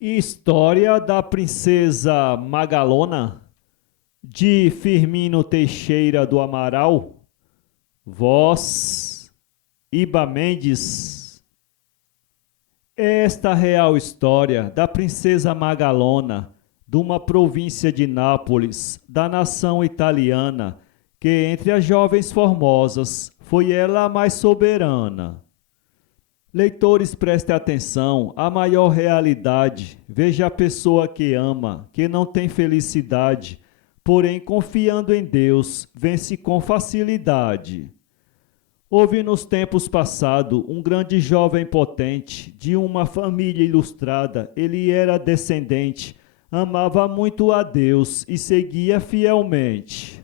História da Princesa Magalona, de Firmino Teixeira do Amaral, voz Iba Mendes. Esta real história da Princesa Magalona, de uma província de Nápoles, da nação italiana, que entre as jovens formosas foi ela a mais soberana. Leitores, prestem atenção, a maior realidade, veja a pessoa que ama, que não tem felicidade, porém confiando em Deus, vence com facilidade. Houve nos tempos passados um grande jovem potente, de uma família ilustrada, ele era descendente, amava muito a Deus e seguia fielmente.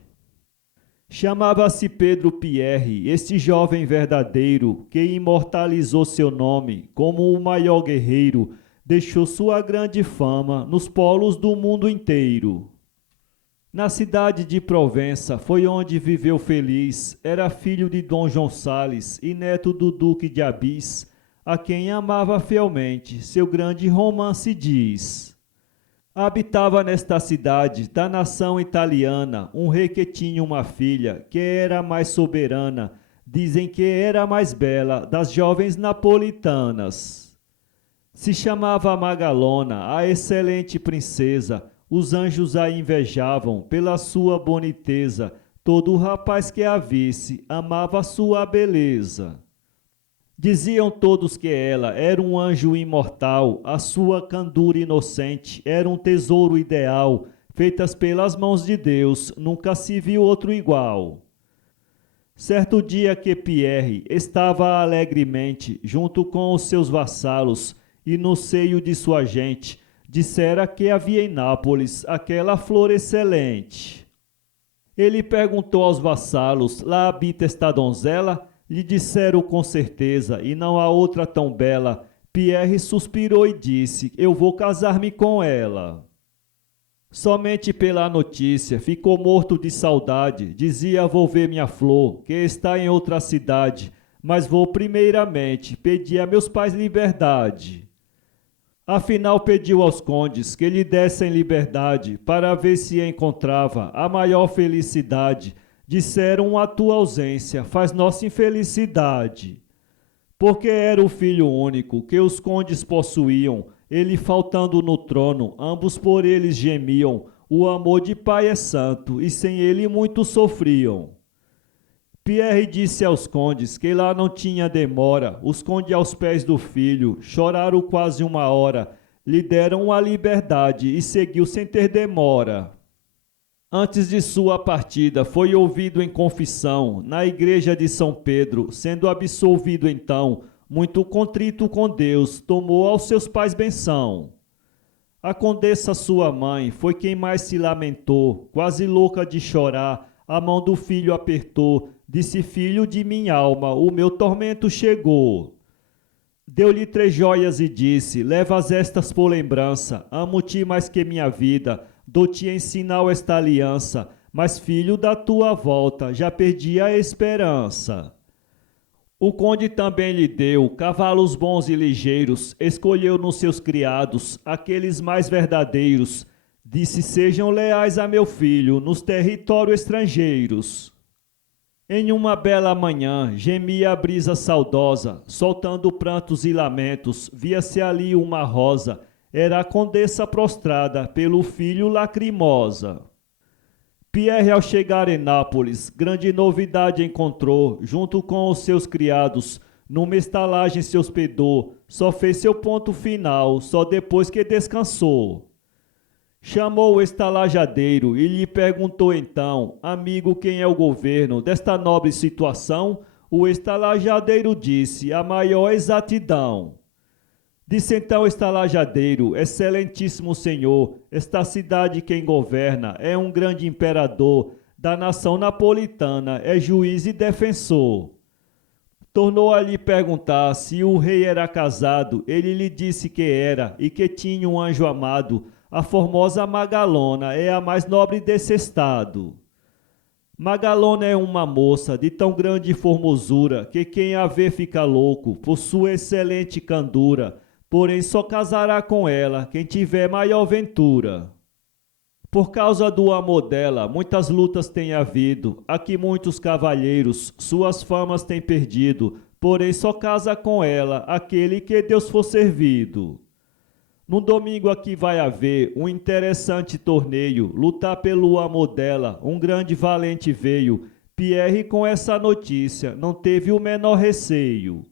Chamava-se Pedro Pierre, este jovem verdadeiro, que imortalizou seu nome como o maior guerreiro, deixou sua grande fama nos polos do mundo inteiro. Na cidade de Provença foi onde viveu feliz, era filho de Dom João Sales e neto do Duque de Abis, a quem amava fielmente, seu grande romance diz. Habitava nesta cidade da nação italiana um rei que tinha uma filha que era mais soberana, dizem que era a mais bela das jovens napolitanas. Se chamava Magalona, a excelente princesa, os anjos a invejavam pela sua boniteza, todo rapaz que a visse amava sua beleza. Diziam todos que ela era um anjo imortal, a sua candura inocente era um tesouro ideal, feitas pelas mãos de Deus, nunca se viu outro igual. Certo dia que Pierre estava alegremente junto com os seus vassalos e no seio de sua gente, dissera que havia em Nápoles aquela flor excelente. Ele perguntou aos vassalos, lá habita esta donzela? Lhe disseram com certeza, e não há outra tão bela. Pierre suspirou e disse, eu vou casar-me com ela. Somente pela notícia, ficou morto de saudade, dizia vou ver minha flor, que está em outra cidade, mas vou primeiramente pedir a meus pais liberdade. Afinal pediu aos condes que lhe dessem liberdade, para ver se encontrava a maior felicidade. Disseram a tua ausência faz nossa infelicidade. Porque era o filho único que os condes possuíam, ele faltando no trono, ambos por eles gemiam, o amor de pai é santo, e sem ele muito sofriam. Pierre disse aos condes que lá não tinha demora, os condes aos pés do filho, choraram quase uma hora, lhe deram a liberdade e seguiu sem ter demora. Antes de sua partida, foi ouvido em confissão, na igreja de São Pedro, sendo absolvido então, muito contrito com Deus, tomou aos seus pais benção. A condessa sua mãe foi quem mais se lamentou, quase louca de chorar, a mão do filho apertou, disse filho de minha alma, o meu tormento chegou. Deu-lhe 3 joias e disse, levas estas por lembrança, amo-te mais que minha vida, dou-te em sinal esta aliança, mas filho da tua volta, já perdi a esperança. O conde também lhe deu cavalos bons e ligeiros, escolheu nos seus criados aqueles mais verdadeiros, disse sejam leais a meu filho nos territórios estrangeiros. Em uma bela manhã, gemia a brisa saudosa, soltando prantos e lamentos, via-se ali uma rosa, era a condessa prostrada pelo filho lacrimosa. Pierre, ao chegar em Nápoles, grande novidade encontrou, junto com os seus criados, numa estalagem se hospedou, só fez seu ponto final, só depois que descansou. Chamou o estalajadeiro e lhe perguntou então, amigo, quem é o governo desta nobre situação? O estalajadeiro disse, a maior exatidão. Disse então o estalajadeiro, excelentíssimo senhor, esta cidade quem governa é um grande imperador da nação napolitana, é juiz e defensor. Tornou a lhe perguntar se o rei era casado, ele lhe disse que era e que tinha um anjo amado, a formosa Magalona é a mais nobre desse estado. Magalona é uma moça de tão grande formosura que quem a vê fica louco por sua excelente candura, porém só casará com ela quem tiver maior ventura. Por causa do amor dela, muitas lutas têm havido, aqui muitos cavalheiros suas famas têm perdido, porém só casa com ela aquele que Deus for servido. No domingo aqui vai haver um interessante torneio, lutar pelo amor dela, um grande valente veio. Pierre com essa notícia não teve o menor receio.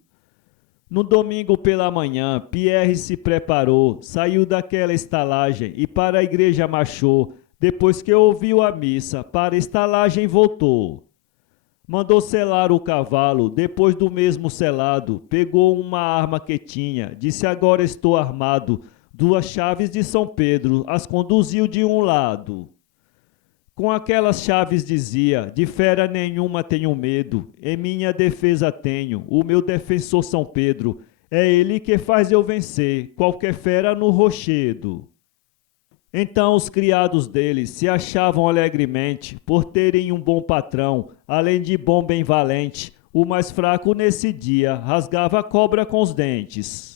No domingo pela manhã, Pierre se preparou, saiu daquela estalagem e para a igreja marchou. Depois que ouviu a missa, para a estalagem voltou. Mandou selar o cavalo, depois do mesmo selado, pegou uma arma que tinha, disse agora estou armado, 2 chaves de São Pedro as conduziu de um lado. Com aquelas chaves dizia, de fera nenhuma tenho medo, em minha defesa tenho, o meu defensor São Pedro, é ele que faz eu vencer qualquer fera no rochedo. Então os criados dele se achavam alegremente, por terem um bom patrão, além de bom bem valente, o mais fraco nesse dia rasgava a cobra com os dentes.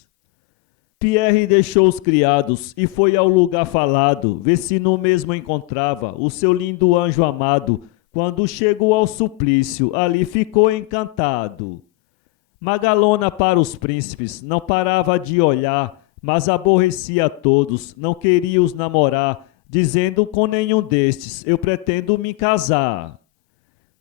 Pierre deixou os criados e foi ao lugar falado, ver se no mesmo encontrava o seu lindo anjo amado. Quando chegou ao suplício, ali ficou encantado. Magalona para os príncipes não parava de olhar, mas aborrecia a todos, não queria os namorar, dizendo com nenhum destes eu pretendo me casar.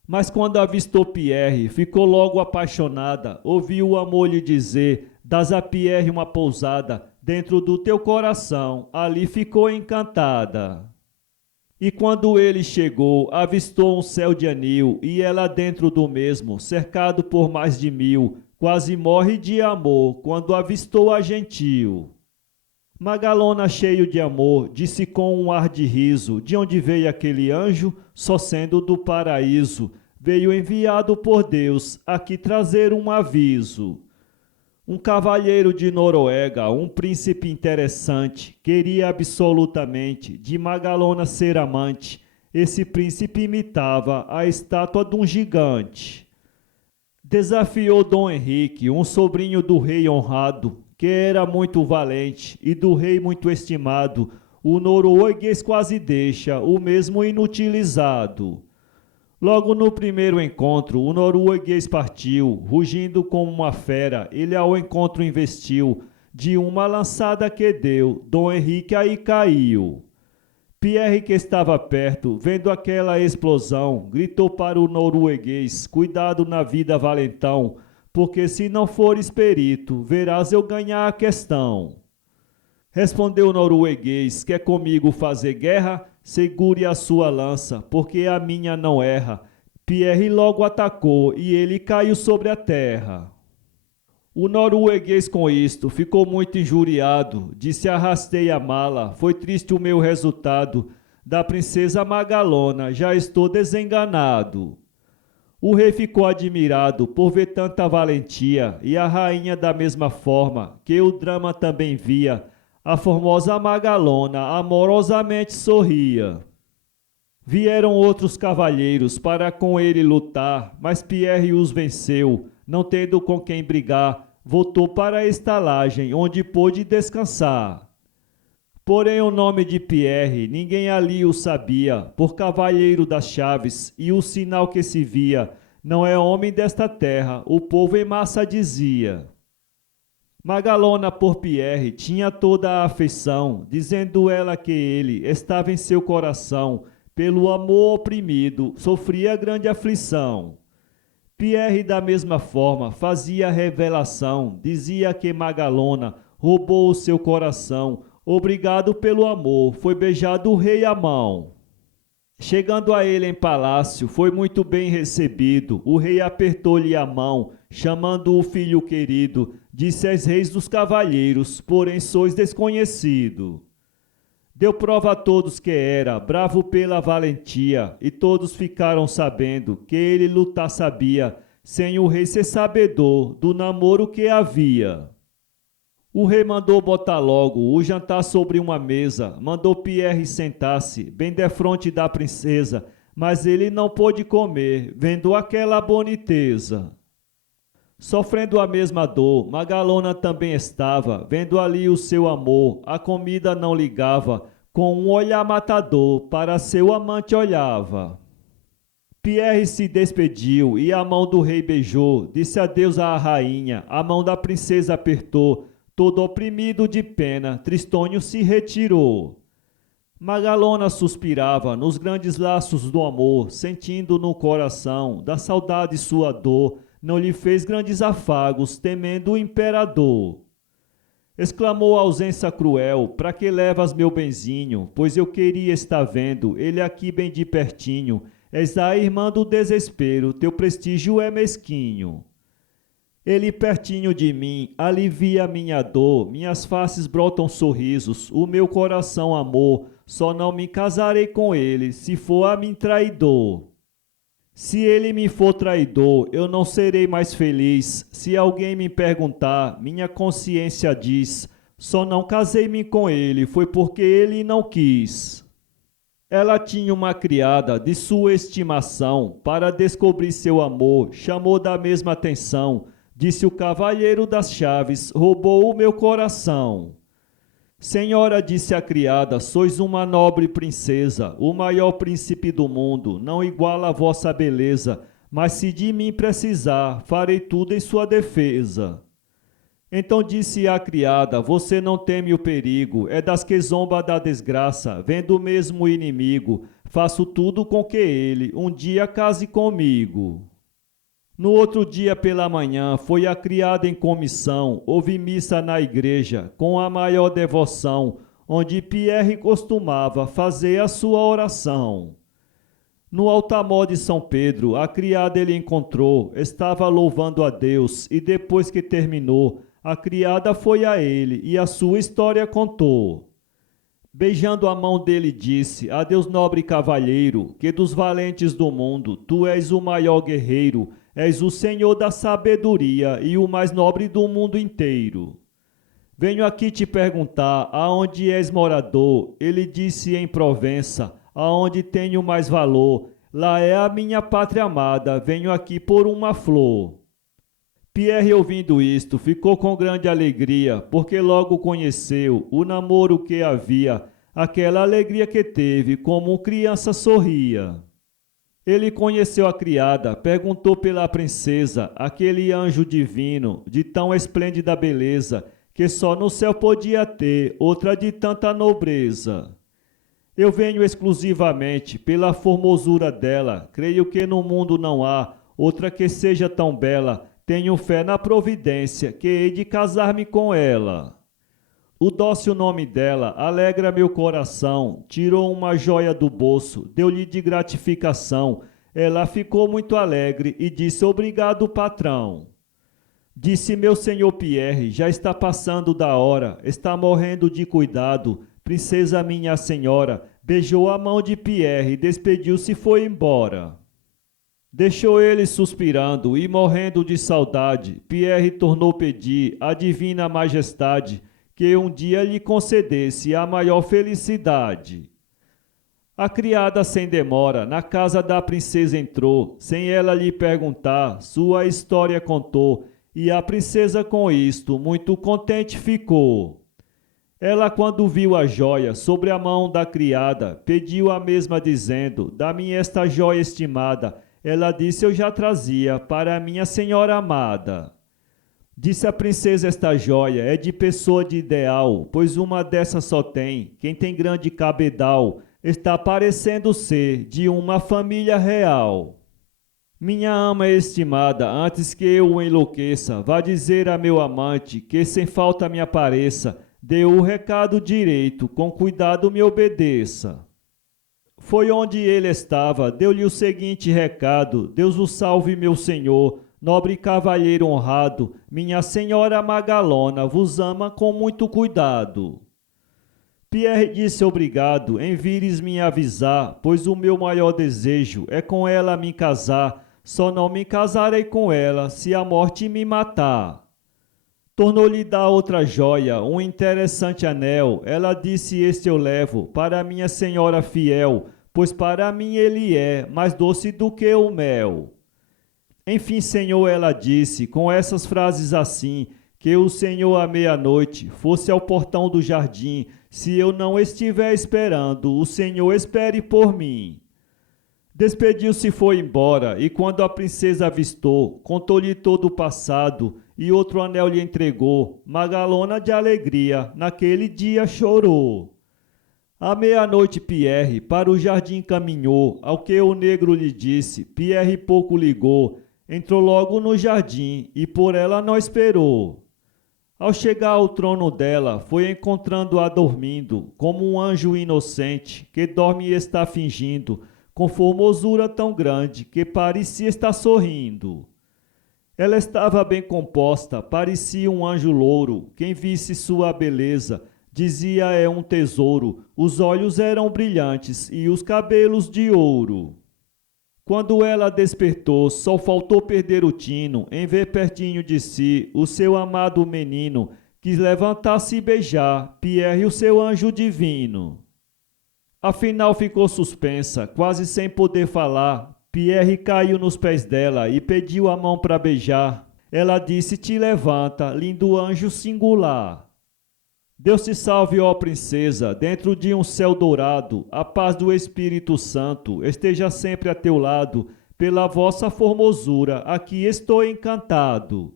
Mas quando avistou Pierre, ficou logo apaixonada, ouviu o amor lhe dizer, dás a Pierre uma pousada, dentro do teu coração, ali ficou encantada. E quando ele chegou, avistou um céu de anil, e ela dentro do mesmo, cercado por mais de 1000, quase morre de amor, quando avistou a gentil. Magalona, cheio de amor, disse com um ar de riso, de onde veio aquele anjo, só sendo do paraíso, veio enviado por Deus, aqui trazer um aviso. Um cavalheiro de Noruega, um príncipe interessante, queria absolutamente de Magalona ser amante. Esse príncipe imitava a estátua de um gigante. Desafiou Dom Henrique, um sobrinho do rei honrado, que era muito valente e do rei muito estimado. O norueguês quase deixa o mesmo inutilizado. Logo no primeiro encontro, o norueguês partiu, rugindo como uma fera, ele ao encontro investiu, de uma lançada que deu, Dom Henrique aí caiu. Pierre, que estava perto, vendo aquela explosão, gritou para o norueguês, cuidado na vida, valentão, porque se não fores perito, verás eu ganhar a questão. Respondeu o norueguês, quer comigo fazer guerra? Segure a sua lança, porque a minha não erra. Pierre logo atacou e ele caiu sobre a terra. O norueguês com isto ficou muito injuriado, disse arrastei a mala, foi triste o meu resultado, da princesa Magalona já estou desenganado. O rei ficou admirado por ver tanta valentia e a rainha da mesma forma, que o drama também via, a formosa Magalona amorosamente sorria. Vieram outros cavalheiros para com ele lutar, mas Pierre os venceu, não tendo com quem brigar, voltou para a estalagem, onde pôde descansar. Porém o nome de Pierre ninguém ali o sabia, por cavalheiro das chaves, e o sinal que se via, não é homem desta terra, o povo em massa dizia. Magalona por Pierre tinha toda a afeição, dizendo ela que ele estava em seu coração, pelo amor oprimido, sofria grande aflição. Pierre da mesma forma fazia revelação, dizia que Magalona roubou o seu coração, obrigado pelo amor, foi beijado o rei à mão. Chegando a ele em palácio, foi muito bem recebido, o rei apertou-lhe a mão, chamando o filho querido, disse aos reis dos cavalheiros, porém sois desconhecido. Deu prova a todos que era, bravo pela valentia, e todos ficaram sabendo que ele lutar sabia, sem o rei ser sabedor do namoro que havia. O rei mandou botar logo o jantar sobre uma mesa, mandou Pierre sentar-se, bem defronte da princesa, mas ele não pôde comer, vendo aquela boniteza. Sofrendo a mesma dor, Magalona também estava, vendo ali o seu amor, a comida não ligava, com um olhar matador, para seu amante olhava. Pierre se despediu e a mão do rei beijou, disse adeus à rainha, a mão da princesa apertou, todo oprimido de pena, Tristônio se retirou. Magalona suspirava nos grandes laços do amor, sentindo no coração da saudade sua dor, não lhe fez grandes afagos, temendo o imperador. Exclamou a ausência cruel, pra que levas meu benzinho? Pois eu queria estar vendo, ele aqui bem de pertinho. És a irmã do desespero, teu prestígio é mesquinho. Ele pertinho de mim, alivia minha dor, minhas faces brotam sorrisos, o meu coração amor, só não me casarei com ele, se for a mim traidor. Se ele me for traidor, eu não serei mais feliz. Se alguém me perguntar, minha consciência diz, só não casei-me com ele, foi porque ele não quis. Ela tinha uma criada de sua estimação, para descobrir seu amor, chamou da mesma atenção, disse o cavalheiro das chaves, roubou o meu coração. Senhora, disse a criada, sois uma nobre princesa, o maior príncipe do mundo, não iguala a vossa beleza, mas se de mim precisar, farei tudo em sua defesa. Então disse a criada, você não teme o perigo, é das que zomba da desgraça, vendo mesmo o inimigo, faço tudo com que ele um dia case comigo. No outro dia pela manhã foi a criada em comissão, houve missa na igreja, com a maior devoção, onde Pierre costumava fazer a sua oração. No altar-mor de São Pedro, a criada ele encontrou, estava louvando a Deus, e depois que terminou, a criada foi a ele e a sua história contou. Beijando a mão dele disse, adeus nobre cavalheiro, que dos valentes do mundo, tu és o maior guerreiro, és o senhor da sabedoria e o mais nobre do mundo inteiro. Venho aqui te perguntar, aonde és morador? Ele disse em Provença, aonde tenho mais valor, lá é a minha pátria amada, venho aqui por uma flor. Pierre, ouvindo isto, ficou com grande alegria, porque logo conheceu o namoro que havia, aquela alegria que teve, como criança sorria. Ele conheceu a criada, perguntou pela princesa, aquele anjo divino, de tão esplêndida beleza, que só no céu podia ter outra de tanta nobreza. Eu venho exclusivamente pela formosura dela, creio que no mundo não há outra que seja tão bela, tenho fé na providência, que hei de casar-me com ela. O dócil nome dela alegra meu coração, tirou uma joia do bolso, deu-lhe de gratificação. Ela ficou muito alegre e disse, obrigado, patrão. Disse meu senhor Pierre, já está passando da hora, está morrendo de cuidado, princesa minha senhora, beijou a mão de Pierre, despediu-se e foi embora. Deixou ele suspirando e morrendo de saudade, Pierre tornou pedir à divina majestade, que um dia lhe concedesse a maior felicidade. A criada sem demora na casa da princesa entrou, sem ela lhe perguntar, sua história contou, e a princesa com isto muito contente ficou. Ela quando viu a joia sobre a mão da criada, pediu a mesma dizendo, dá-me esta joia estimada, ela disse eu já trazia para minha senhora amada. Disse a princesa esta joia é de pessoa de ideal, pois uma dessas só tem, quem tem grande cabedal, está parecendo ser de uma família real. Minha ama estimada, antes que eu enlouqueça, vá dizer a meu amante que sem falta me apareça, dê o recado direito, com cuidado me obedeça. Foi onde ele estava, deu-lhe o seguinte recado, Deus o salve meu senhor, nobre cavalheiro honrado, minha senhora Magalona vos ama com muito cuidado. Pierre disse obrigado, em vires me avisar, pois o meu maior desejo é com ela me casar, só não me casarei com ela se a morte me matar. Tornou-lhe dar outra joia, um interessante anel, ela disse este eu levo para minha senhora fiel, pois para mim ele é mais doce do que o mel. Enfim, Senhor, ela disse, com essas frases assim, que o Senhor à meia-noite fosse ao portão do jardim, se eu não estiver esperando, o Senhor espere por mim. Despediu-se e foi embora, e quando a princesa avistou, contou-lhe todo o passado, e outro anel lhe entregou. Magalona de alegria, naquele dia chorou. À meia-noite Pierre para o jardim caminhou, ao que o negro lhe disse, Pierre pouco ligou, entrou logo no jardim, e por ela não esperou. Ao chegar ao trono dela, foi encontrando-a dormindo, como um anjo inocente, que dorme e está fingindo, com formosura tão grande, que parecia estar sorrindo. Ela estava bem composta, parecia um anjo louro, quem visse sua beleza, dizia é um tesouro, os olhos eram brilhantes e os cabelos de ouro. Quando ela despertou, só faltou perder o tino, em ver pertinho de si o seu amado menino, quis levantar-se e beijar Pierre, o seu anjo divino. Afinal ficou suspensa, quase sem poder falar. Pierre caiu nos pés dela e pediu a mão para beijar. Ela disse, te levanta, lindo anjo singular. Deus te salve, ó princesa, dentro de um céu dourado, a paz do Espírito Santo esteja sempre a teu lado, pela vossa formosura, aqui estou encantado.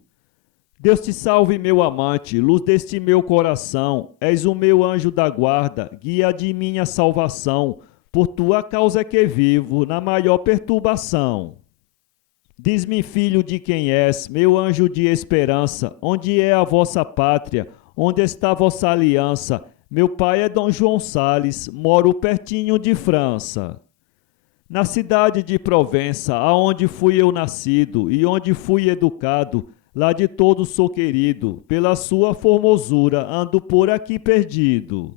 Deus te salve, meu amante, luz deste meu coração, és o meu anjo da guarda, guia de minha salvação, por tua causa é que vivo na maior perturbação. Diz-me, filho, de quem és, meu anjo de esperança, onde é a vossa pátria, onde está vossa aliança? Meu pai é Dom João Sales, moro pertinho de França. Na cidade de Provença, aonde fui eu nascido e onde fui educado, lá de todo sou querido, pela sua formosura ando por aqui perdido.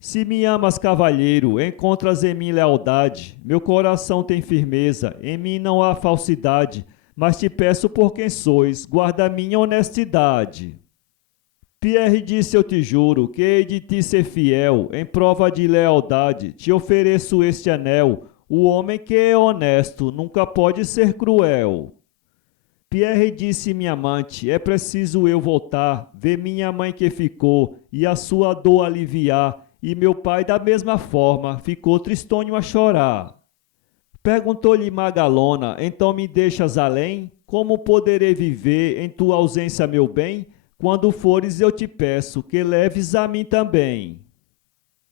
Se me amas, cavalheiro, encontras em mim lealdade, meu coração tem firmeza, em mim não há falsidade, mas te peço por quem sois, guarda minha honestidade. Pierre disse, eu te juro, que hei de ti ser fiel, em prova de lealdade, te ofereço este anel, o homem que é honesto nunca pode ser cruel. Pierre disse, minha amante, é preciso eu voltar, ver minha mãe que ficou, e a sua dor aliviar, e meu pai da mesma forma, ficou tristonho a chorar. Perguntou-lhe Magalona, então me deixas além? Como poderei viver em tua ausência, meu bem? Quando fores eu te peço que leves a mim também.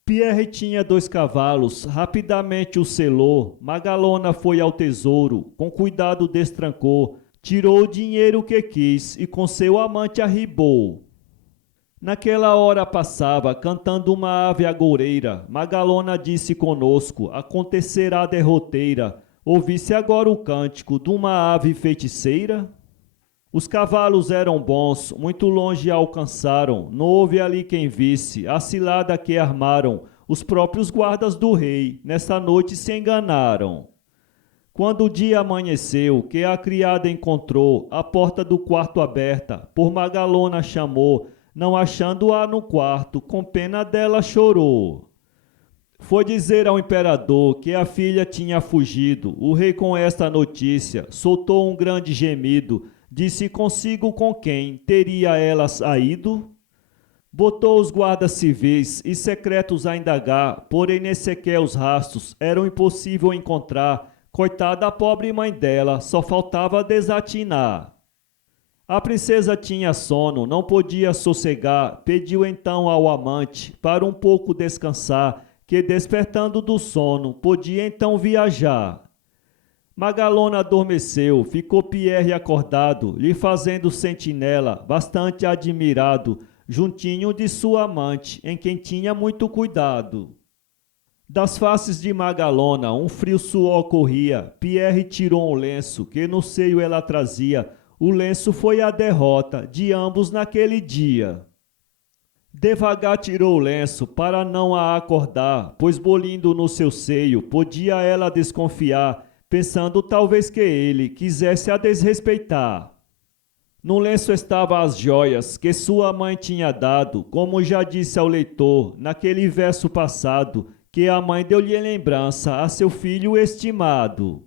Pierre tinha 2 cavalos, rapidamente o selou, Magalona foi ao tesouro, com cuidado destrancou, tirou o dinheiro que quis e com seu amante arribou. Naquela hora passava, cantando uma ave agoureira, Magalona disse conosco, acontecerá a derroteira, ouvisse agora o cântico de uma ave feiticeira? Os cavalos eram bons, muito longe alcançaram, não houve ali quem visse a cilada que armaram, os próprios guardas do rei, nessa noite se enganaram. Quando o dia amanheceu, que a criada encontrou, a porta do quarto aberta, por Magalona chamou, não achando-a no quarto, com pena dela chorou. Foi dizer ao imperador que a filha tinha fugido, o rei com esta notícia soltou um grande gemido, disse consigo com quem teria ela saído? Botou os guardas civis e secretos a indagar, porém nessequer os rastros eram impossível encontrar. Coitada a pobre mãe dela, só faltava desatinar. A princesa tinha sono, não podia sossegar, pediu então ao amante para um pouco descansar, que despertando do sono podia então viajar. Magalona adormeceu, ficou Pierre acordado, lhe fazendo sentinela, bastante admirado, juntinho de sua amante, em quem tinha muito cuidado. Das faces de Magalona um frio suor corria, Pierre tirou um lenço, que no seio ela trazia, o lenço foi a derrota de ambos naquele dia. Devagar tirou o lenço para não a acordar, pois bolindo no seu seio podia ela desconfiar, pensando talvez que ele quisesse a desrespeitar. No lenço estavam as joias que sua mãe tinha dado, como já disse ao leitor naquele verso passado, que a mãe deu-lhe em lembrança a seu filho estimado.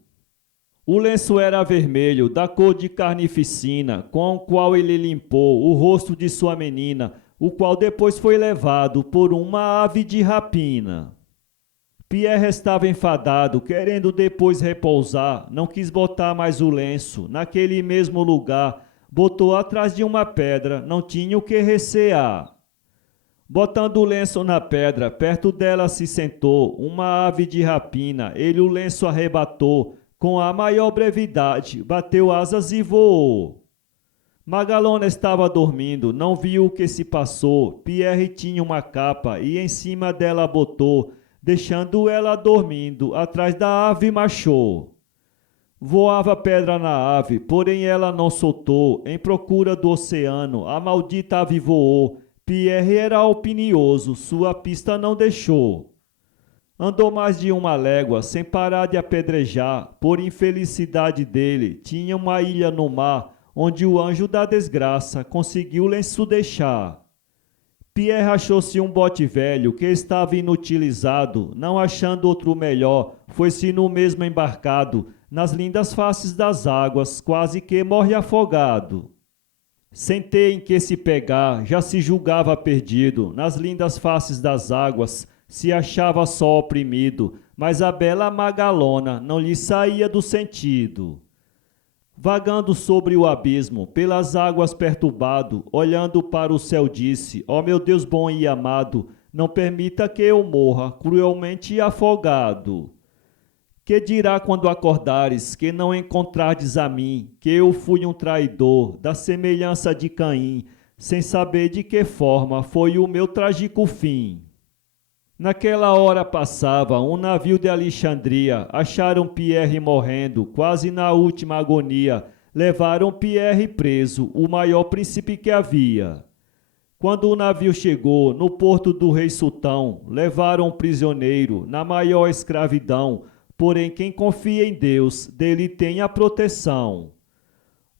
O lenço era vermelho, da cor de carnificina, com o qual ele limpou o rosto de sua menina, o qual depois foi levado por uma ave de rapina. Pierre estava enfadado, querendo depois repousar, não quis botar mais o lenço naquele mesmo lugar, botou atrás de uma pedra, não tinha o que recear. Botando o lenço na pedra, perto dela se sentou uma ave de rapina, ele o lenço arrebatou, com a maior brevidade, bateu asas e voou. Magalona estava dormindo, não viu o que se passou. Pierre tinha uma capa e em cima dela botou, deixando ela dormindo, atrás da ave marchou. Voava pedra na ave, porém ela não soltou, em procura do oceano, a maldita ave voou. Pierre era alpinioso, sua pista não deixou. Andou mais de uma légua, sem parar de apedrejar, por infelicidade dele, tinha uma ilha no mar, onde o anjo da desgraça conseguiu o lenço deixar. Pierre achou-se um bote velho que estava inutilizado, não achando outro melhor, foi-se no mesmo embarcado, nas lindas faces das águas, quase que morre afogado. Sem ter em que se pegar, já se julgava perdido, nas lindas faces das águas, se achava só oprimido, mas a bela Magalona não lhe saía do sentido. Vagando sobre o abismo, pelas águas perturbado, olhando para o céu disse, ó meu Deus bom e amado, não permita que eu morra, cruelmente afogado. Que dirá quando acordares, que não encontrardes a mim, que eu fui um traidor, da semelhança de Caim, sem saber de que forma foi o meu trágico fim. Naquela hora passava um navio de Alexandria, acharam Pierre morrendo, quase na última agonia, levaram Pierre preso, o maior príncipe que havia. Quando o navio chegou no porto do rei Sultão, levaram um prisioneiro na maior escravidão, porém quem confia em Deus, dele tem a proteção.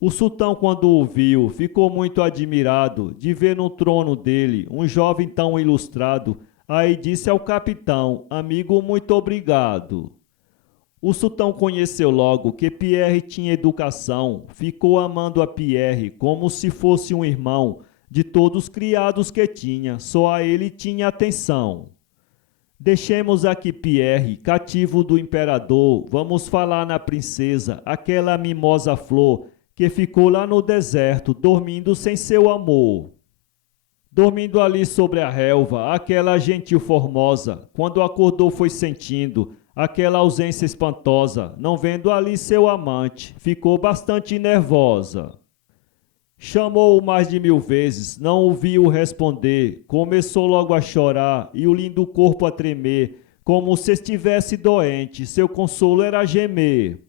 O sultão, quando o viu, ficou muito admirado de ver no trono dele um jovem tão ilustrado. Aí disse ao capitão, amigo, muito obrigado. O sultão conheceu logo que Pierre tinha educação, ficou amando a Pierre como se fosse um irmão, de todos os criados que tinha, só a ele tinha atenção. Deixemos aqui Pierre, cativo do imperador, vamos falar na princesa, aquela mimosa flor, que ficou lá no deserto, dormindo sem seu amor. Dormindo ali sobre a relva, aquela gentil formosa, quando acordou foi sentindo aquela ausência espantosa, não vendo ali seu amante, ficou bastante nervosa. Chamou-o mais de 1000 vezes, não o viu responder, começou logo a chorar e o lindo corpo a tremer, como se estivesse doente, seu consolo era gemer.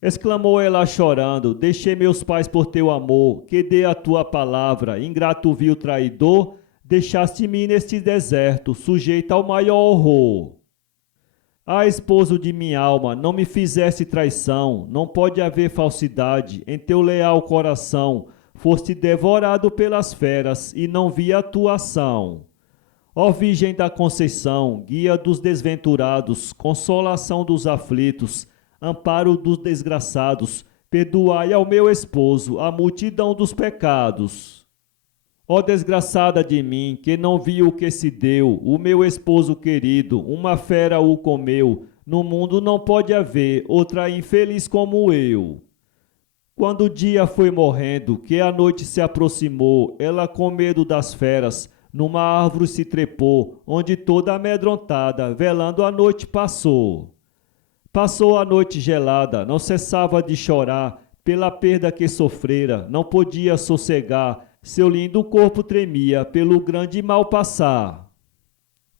Exclamou ela chorando, deixei meus pais por teu amor, que dê a tua palavra, ingrato vil traidor, deixaste-me neste deserto, sujeito ao maior horror. Ah, esposo de minha alma, não me fizeste traição, não pode haver falsidade em teu leal coração, foste devorado pelas feras e não vi a tua ação. Ó Virgem da Conceição, guia dos desventurados, consolação dos aflitos, amparo dos desgraçados, perdoai ao meu esposo a multidão dos pecados. Ó desgraçada de mim, que não viu o que se deu, o meu esposo querido, uma fera o comeu, no mundo não pode haver outra infeliz como eu. Quando o dia foi morrendo, que a noite se aproximou, ela com medo das feras, numa árvore se trepou, onde toda amedrontada, velando a noite passou. Passou a noite gelada, não cessava de chorar, pela perda que sofrera, não podia sossegar, seu lindo corpo tremia pelo grande mal passar.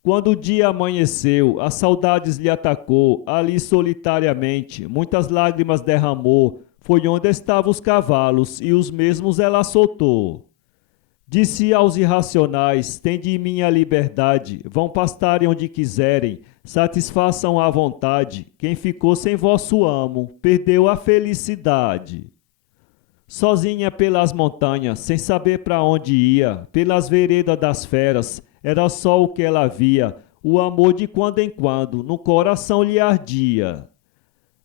Quando o dia amanheceu, a saudades lhe atacou, ali solitariamente, muitas lágrimas derramou, foi onde estavam os cavalos e os mesmos ela soltou. Disse aos irracionais, tende minha liberdade, vão pastarem onde quiserem, satisfaçam à vontade, quem ficou sem vosso amo, perdeu a felicidade. Sozinha pelas montanhas, sem saber para onde ia, pelas veredas das feras, era só o que ela via, o amor de quando em quando no coração lhe ardia.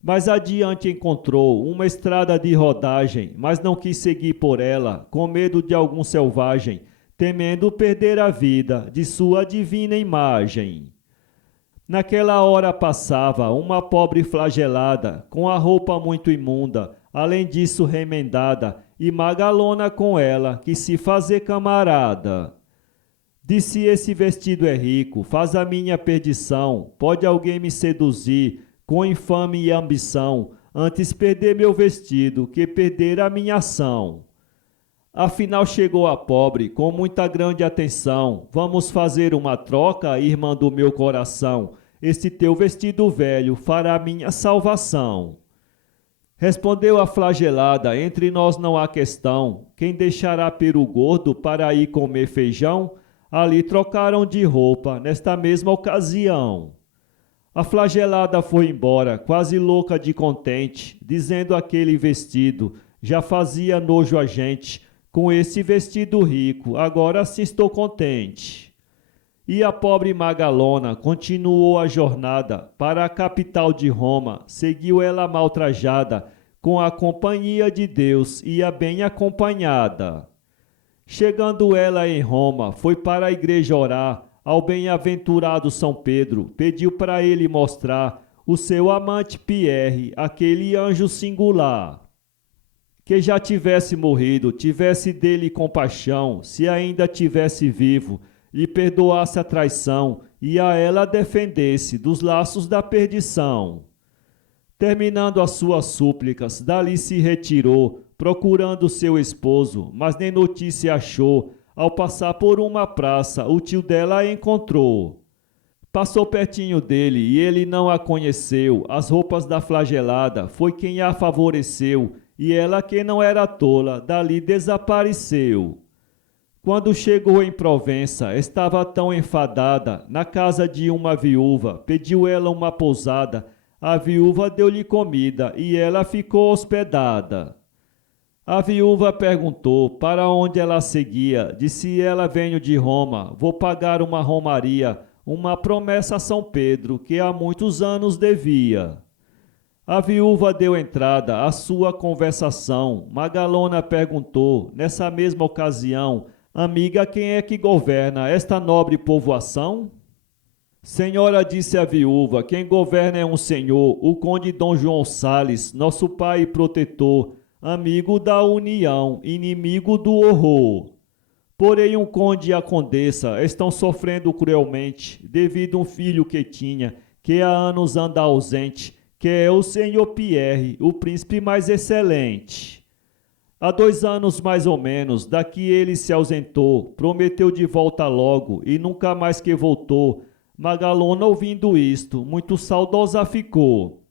Mais adiante encontrou uma estrada de rodagem, mas não quis seguir por ela, com medo de algum selvagem, temendo perder a vida de sua divina imagem. Naquela hora passava uma pobre flagelada, com a roupa muito imunda, além disso remendada, e Magalona com ela, que se fazer camarada. Disse: esse vestido é rico, faz a minha perdição, pode alguém me seduzir, com infame e ambição, antes perder meu vestido, que perder a minha ação. Afinal chegou a pobre, com muita grande atenção, vamos fazer uma troca, irmã do meu coração, este teu vestido velho fará minha salvação. Respondeu a flagelada: entre nós não há questão, quem deixará peru gordo para ir comer feijão? Ali trocaram de roupa, nesta mesma ocasião. A flagelada foi embora, quase louca de contente, dizendo: aquele vestido já fazia nojo a gente, com esse vestido rico, agora sim estou contente. E a pobre Magalona continuou a jornada para a capital de Roma, seguiu ela mal trajada, com a companhia de Deus, ia bem acompanhada. Chegando ela em Roma, foi para a igreja orar, ao bem-aventurado São Pedro, pediu para ele mostrar o seu amante Pierre, aquele anjo singular. Que já tivesse morrido, tivesse dele compaixão, se ainda tivesse vivo, lhe perdoasse a traição e a ela defendesse dos laços da perdição. Terminando as suas súplicas, dali se retirou, procurando seu esposo, mas nem notícia achou. Ao passar por uma praça, o tio dela a encontrou. Passou pertinho dele e ele não a conheceu, as roupas da flagelada foi quem a favoreceu, e ela, que não era tola, dali desapareceu. Quando chegou em Provença, estava tão enfadada, na casa de uma viúva, pediu ela uma pousada, a viúva deu-lhe comida e ela ficou hospedada. A viúva perguntou para onde ela seguia, disse ela: venho de Roma, vou pagar uma romaria, uma promessa a São Pedro que há muitos anos devia. A viúva deu entrada à sua conversação. Magalona perguntou, nessa mesma ocasião: amiga, quem é que governa esta nobre povoação? Senhora, disse a viúva, quem governa é um senhor, o conde Dom João Sales, nosso pai e protetor, amigo da união, inimigo do horror. Porém, o conde e a condessa estão sofrendo cruelmente, devido a um filho que tinha, que há anos anda ausente, que é o senhor Pierre, o príncipe mais excelente. Há 2 anos mais ou menos, daqui ele se ausentou, prometeu de volta logo, e nunca mais que voltou. Magalona, ouvindo isto, muito saudosa ficou.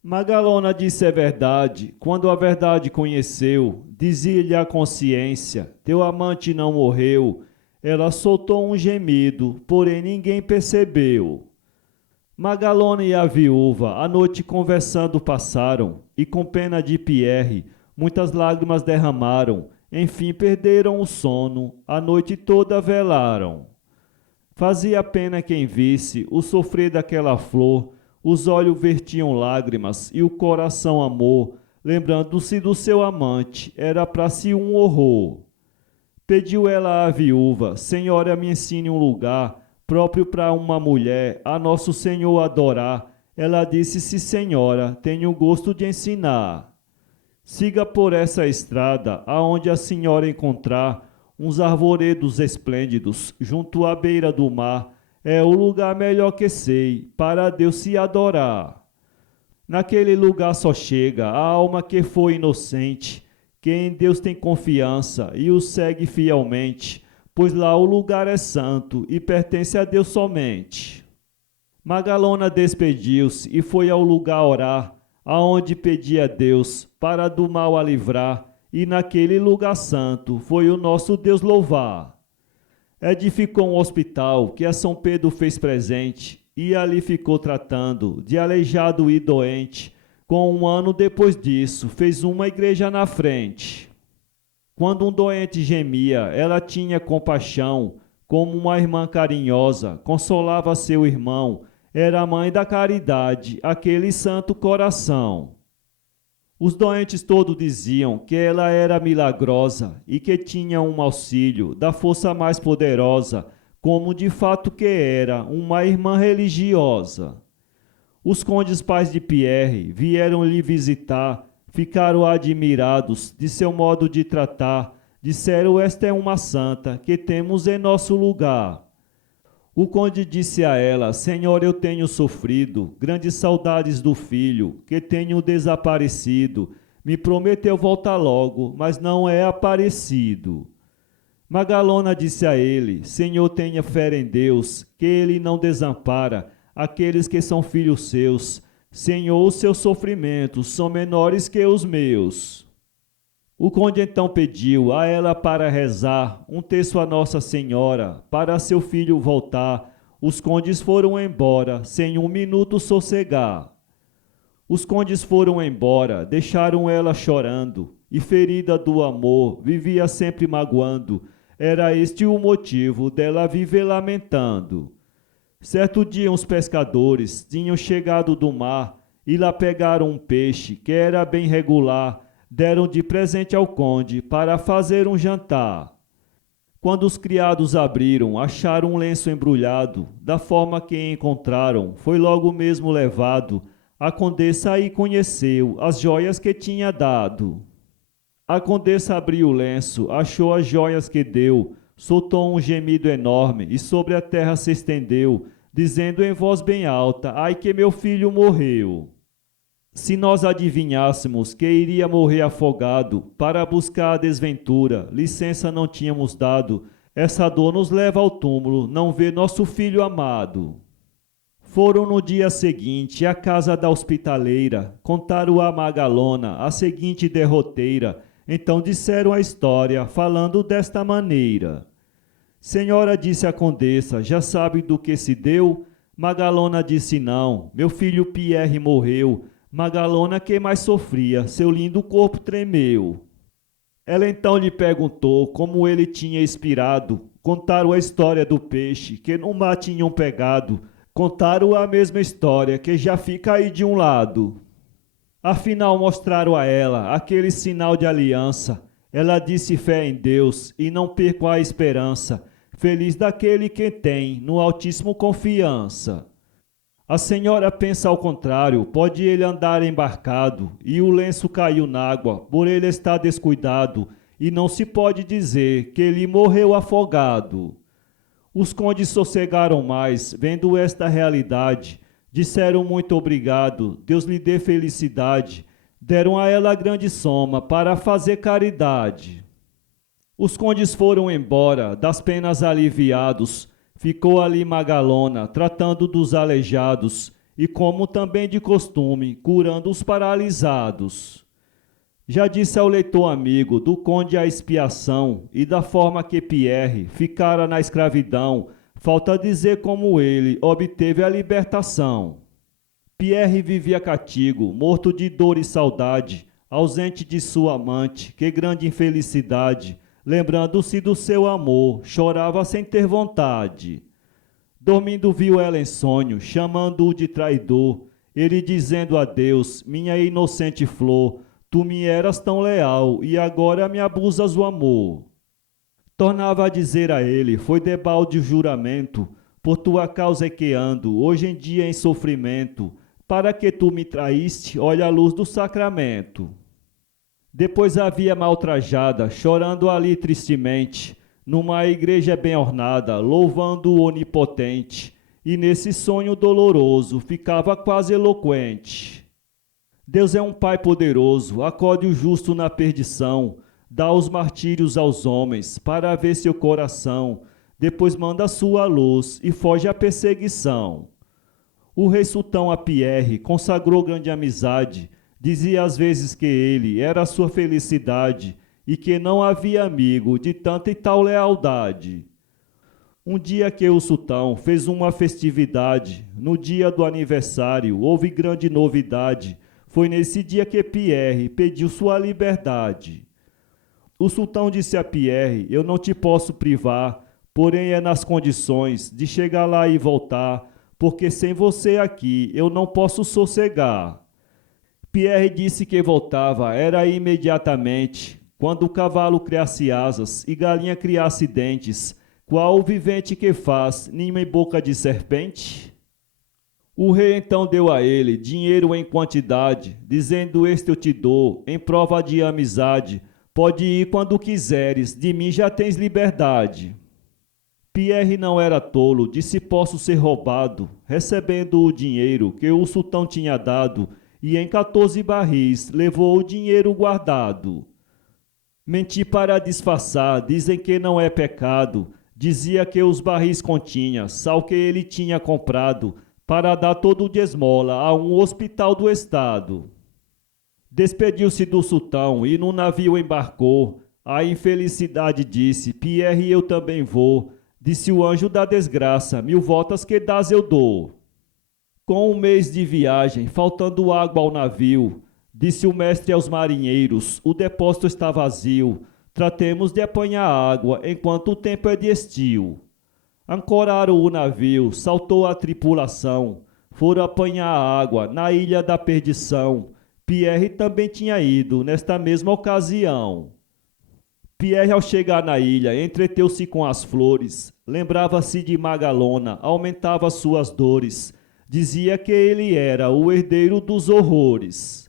Magalona disse: é verdade, quando a verdade conheceu, dizia-lhe a consciência: teu amante não morreu. Ela soltou um gemido, porém ninguém percebeu. Magalona e a viúva a noite conversando passaram, e com pena de Pierre, muitas lágrimas derramaram, enfim perderam o sono, a noite toda velaram. Fazia pena quem visse o sofrer daquela flor, os olhos vertiam lágrimas e o coração amor, lembrando-se do seu amante, era para si um horror. Pediu ela à viúva: senhora, me ensine um lugar próprio para uma mulher a nosso Senhor adorar. Ela disse: sim, senhora, tenho gosto de ensinar. Siga por essa estrada, aonde a senhora encontrar uns arvoredos esplêndidos, junto à beira do mar, é o lugar melhor que sei, para Deus se adorar. Naquele lugar só chega a alma que foi inocente, que em Deus tem confiança e o segue fielmente, pois lá o lugar é santo e pertence a Deus somente. Magalona despediu-se e foi ao lugar orar, aonde pedia a Deus para do mal a livrar, e naquele lugar santo foi o nosso Deus louvar. Edificou um hospital que a São Pedro fez presente, e ali ficou tratando de aleijado e doente. Com 1 ano depois disso, fez uma igreja na frente. Quando um doente gemia, ela tinha compaixão, como uma irmã carinhosa, consolava seu irmão, era a mãe da caridade, aquele santo coração. Os doentes todos diziam que ela era milagrosa e que tinha um auxílio da força mais poderosa, como de fato que era uma irmã religiosa. Os condes pais de Pierre vieram lhe visitar, ficaram admirados de seu modo de tratar, disseram: esta é uma santa que temos em nosso lugar. O conde disse a ela: Senhor, eu tenho sofrido grandes saudades do filho, que tenho desaparecido. Me prometeu voltar logo, mas não é aparecido. Magalona disse a ele: Senhor, tenha fé em Deus, que ele não desampara aqueles que são filhos seus. Senhor, os seus sofrimentos são menores que os meus. O conde então pediu a ela para rezar um terço a Nossa Senhora, para seu filho voltar. Os condes foram embora, sem um minuto sossegar. Os condes foram embora, deixaram ela chorando, e ferida do amor, vivia sempre magoando. Era este o motivo dela viver lamentando. Certo dia uns pescadores tinham chegado do mar e lá pegaram um peixe que era bem regular, deram de presente ao conde para fazer um jantar. Quando os criados abriram, acharam um lenço embrulhado, da forma que encontraram, foi logo mesmo levado. A condessa aí conheceu as joias que tinha dado. A condessa abriu o lenço, achou as joias que deu, soltou um gemido enorme e sobre a terra se estendeu, dizendo em voz bem alta: ai que meu filho morreu. Se nós adivinhássemos que iria morrer afogado, para buscar a desventura, licença não tínhamos dado. Essa dor nos leva ao túmulo, não ver nosso filho amado. Foram no dia seguinte à casa da hospitaleira, contaram a Magalona a seguinte derroteira. Então disseram a história, falando desta maneira: Senhora, disse a condessa, já sabe do que se deu? Magalona disse: não, meu filho Pierre morreu. Magalona, que mais sofria, seu lindo corpo tremeu. Ela então lhe perguntou como ele tinha expirado. Contaram a história do peixe que no mar tinham pegado. Contaram a mesma história que já fica aí de um lado. Afinal mostraram a ela aquele sinal de aliança. Ela disse: fé em Deus e não perco a esperança. Feliz daquele que tem no Altíssimo confiança. A senhora pensa ao contrário, pode ele andar embarcado, e o lenço caiu n'água, por ele está descuidado, e não se pode dizer que ele morreu afogado. Os condes sossegaram mais, vendo esta realidade, disseram muito obrigado, Deus lhe dê felicidade, deram a ela grande soma para fazer caridade. Os condes foram embora, das penas aliviados. Ficou ali Magalona, tratando dos aleijados, e como também de costume, curando os paralisados. Já disse ao leitor amigo do conde a expiação, e da forma que Pierre ficara na escravidão, falta dizer como ele obteve a libertação. Pierre vivia catigo, morto de dor e saudade, ausente de sua amante, que grande infelicidade. Lembrando-se do seu amor, chorava sem ter vontade. Dormindo viu ela em sonho, chamando-o de traidor, ele dizendo a Deus: minha inocente flor, tu me eras tão leal e agora me abusas o amor. Tornava a dizer a ele: foi debalde o juramento, por tua causa é que ando, hoje em dia em sofrimento, para que tu me traíste, olha a luz do sacramento. Depois a via maltrajada, chorando ali tristemente, numa igreja bem ornada, louvando o onipotente, e nesse sonho doloroso ficava quase eloquente. Deus é um Pai poderoso, acode o justo na perdição, dá os martírios aos homens, para ver seu coração, depois manda a sua luz e foge à perseguição. O rei sultão a Pierre consagrou grande amizade, dizia às vezes que ele era a sua felicidade e que não havia amigo de tanta e tal lealdade. Um dia que o sultão fez uma festividade, no dia do aniversário houve grande novidade, foi nesse dia que Pierre pediu sua liberdade. O sultão disse a Pierre: eu não te posso privar, porém é nas condições de chegar lá e voltar, porque sem você aqui eu não posso sossegar. Pierre disse que voltava, era imediatamente, quando o cavalo criasse asas e galinha criasse dentes, qual o vivente que faz, nenhuma boca de serpente? O rei então deu a ele dinheiro em quantidade, dizendo: este eu te dou, em prova de amizade, pode ir quando quiseres, de mim já tens liberdade. Pierre não era tolo, disse: posso ser roubado, recebendo o dinheiro que o sultão tinha dado, e em 14 barris levou o dinheiro guardado. Menti para disfarçar, dizem que não é pecado, dizia que os barris continha sal que ele tinha comprado, para dar todo de esmola a um hospital do estado. Despediu-se do sultão e no navio embarcou. A infelicidade disse: Pierre, eu também vou. Disse o anjo da desgraça: 1000 voltas que dás eu dou. Com 1 mês de viagem, faltando água ao navio, disse o mestre aos marinheiros: o depósito está vazio, tratemos de apanhar água enquanto o tempo é de estio. Ancoraram o navio, saltou a tripulação, foram apanhar água na ilha da perdição. Pierre também tinha ido nesta mesma ocasião. Pierre, ao chegar na ilha, entreteu-se com as flores, lembrava-se de Magalona, aumentava suas dores, dizia que ele era o herdeiro dos horrores.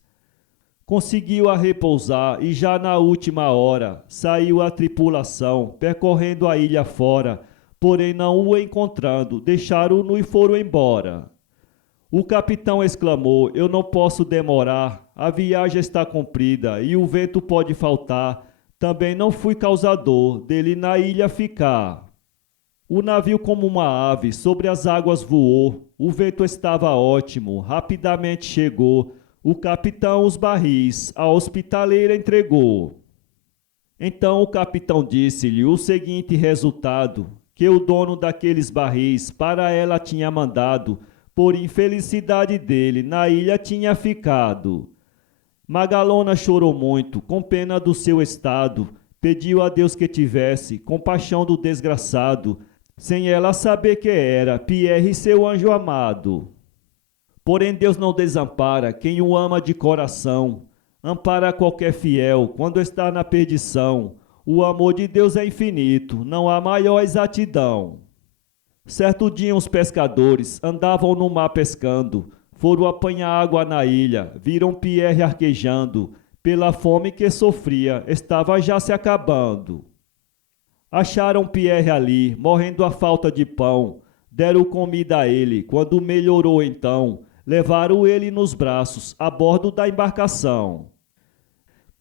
Conseguiu-a repousar e já na última hora saiu a tripulação, percorrendo a ilha fora, porém não o encontrando, deixaram-no e foram embora. O capitão exclamou: eu não posso demorar, a viagem está comprida e o vento pode faltar, também não fui causador dele na ilha ficar. O navio como uma ave sobre as águas voou, o vento estava ótimo, rapidamente chegou, o capitão os barris à hospitaleira entregou. Então o capitão disse-lhe o seguinte resultado: que o dono daqueles barris para ela tinha mandado, por infelicidade dele, na ilha tinha ficado. Magalona chorou muito, com pena do seu estado, pediu a Deus que tivesse compaixão do desgraçado, sem ela saber que era Pierre seu anjo amado. Porém Deus não desampara quem o ama de coração, ampara qualquer fiel quando está na perdição. O amor de Deus é infinito, não há maior exatidão. Certo dia os pescadores andavam no mar pescando, foram apanhar água na ilha, viram Pierre arquejando, pela fome que sofria, estava já se acabando. Acharam Pierre ali, morrendo à falta de pão, deram comida a ele, quando melhorou então, levaram ele nos braços, a bordo da embarcação.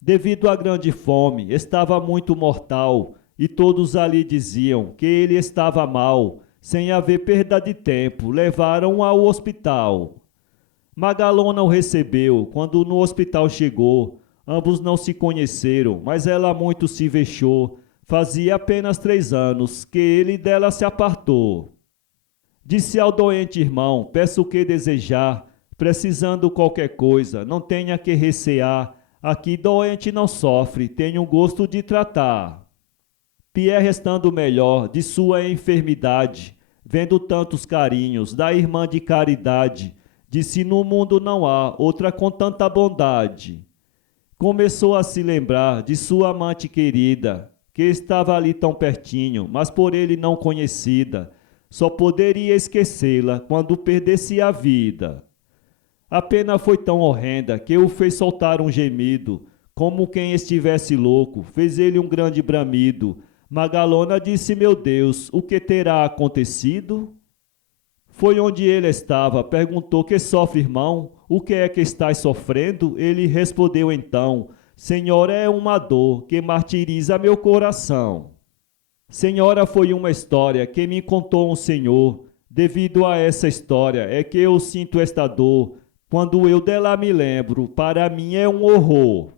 Devido à grande fome, estava muito mortal, e todos ali diziam que ele estava mal, sem haver perda de tempo, levaram-o ao hospital. Magalona o recebeu, quando no hospital chegou, ambos não se conheceram, mas ela muito se vexou, fazia apenas 3 anos que ele dela se apartou. Disse ao doente irmão: peço o que desejar, precisando qualquer coisa, não tenha que recear, aqui doente não sofre, tenho gosto de tratar. Pierre, estando melhor de sua enfermidade, vendo tantos carinhos da irmã de caridade, disse: no mundo não há outra com tanta bondade. Começou a se lembrar de sua amante querida, que estava ali tão pertinho, mas por ele não conhecida, só poderia esquecê-la quando perdesse a vida. A pena foi tão horrenda que o fez soltar um gemido, como quem estivesse louco, fez ele um grande bramido. Magalona disse: meu Deus, o que terá acontecido? Foi onde ele estava, perguntou: que sofre, irmão? O que é que estás sofrendo? Ele respondeu então: Senhora, é uma dor que martiriza meu coração. Senhora, foi uma história que me contou um senhor. Devido a essa história é que eu sinto esta dor. Quando eu dela me lembro, para mim é um horror.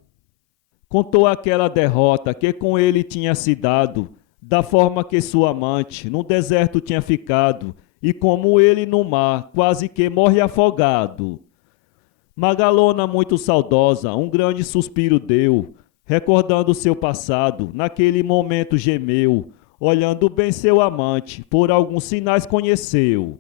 Contou aquela derrota que com ele tinha se dado, da forma que sua amante no deserto tinha ficado, e como ele no mar quase que morre afogado. Magalona, muito saudosa, um grande suspiro deu, recordando seu passado, naquele momento gemeu: olhando bem seu amante, por alguns sinais conheceu.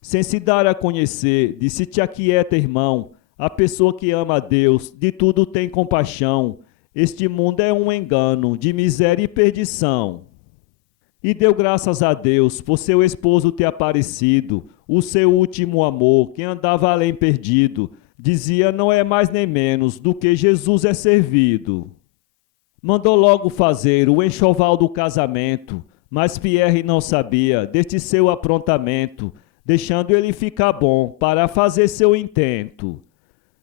Sem se dar a conhecer, disse: te aquieta, irmão, a pessoa que ama a Deus, de tudo tem compaixão. Este mundo é um engano, de miséria e perdição. E deu graças a Deus por seu esposo ter aparecido, o seu último amor, que andava além perdido, dizia: não é mais nem menos do que Jesus é servido. Mandou logo fazer o enxoval do casamento, mas Pierre não sabia deste seu aprontamento, deixando ele ficar bom para fazer seu intento.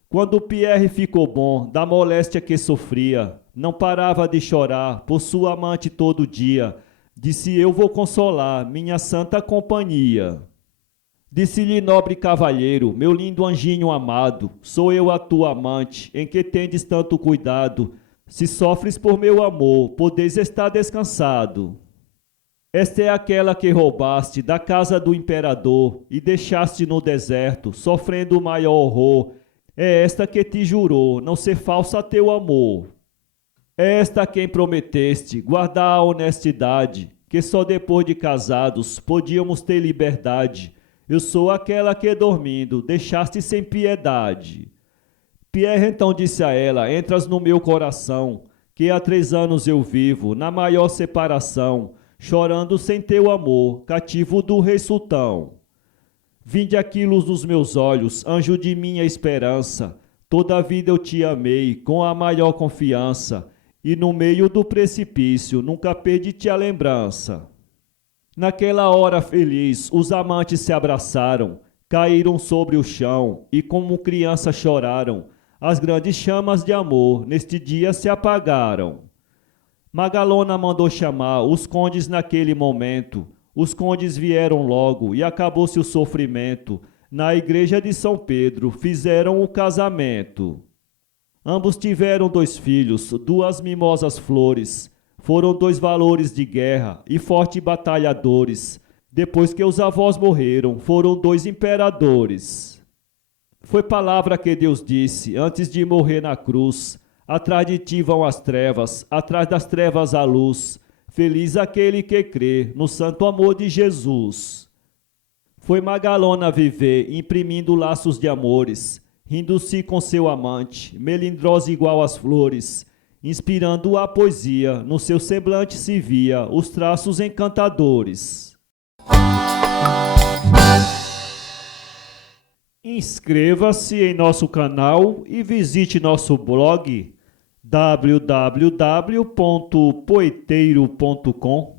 Quando Pierre ficou bom da moléstia que sofria, não parava de chorar por sua amante todo dia. Disse: eu vou consolar minha santa companhia. Disse-lhe: nobre cavalheiro, meu lindo anjinho amado, sou eu a tua amante, em que tendes tanto cuidado. Se sofres por meu amor, podeis estar descansado. Esta é aquela que roubaste da casa do imperador e deixaste no deserto, sofrendo o maior horror. É esta que te jurou não ser falsa a teu amor. É esta a quem prometeste guardar a honestidade, que só depois de casados podíamos ter liberdade. Eu sou aquela que dormindo deixaste sem piedade. Pierre então disse a ela: entras no meu coração, que há 3 anos eu vivo na maior separação, chorando sem teu amor, cativo do rei sultão. Vinde aqui, luz dos meus olhos, anjo de minha esperança, toda a vida eu te amei com a maior confiança, e no meio do precipício nunca perdi-te a lembrança. Naquela hora feliz, os amantes se abraçaram, caíram sobre o chão e como crianças choraram. As grandes chamas de amor neste dia se apagaram. Magalona mandou chamar os condes naquele momento. Os condes vieram logo e acabou-se o sofrimento. Na igreja de São Pedro fizeram o casamento. Ambos tiveram 2 filhos, 2 mimosas flores. Foram 2 valores de guerra e fortes batalhadores. Depois que os avós morreram, foram 2 imperadores. Foi palavra que Deus disse antes de morrer na cruz: atrás de ti vão as trevas, atrás das trevas a luz. Feliz aquele que crê no santo amor de Jesus. Foi Magalona viver imprimindo laços de amores, rindo-se com seu amante, melindrosa igual às flores, inspirando a poesia, no seu semblante se via os traços encantadores. Inscreva-se em nosso canal e visite nosso blog www.poeteiro.com.